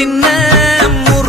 சின்ன சின்ன முருகையா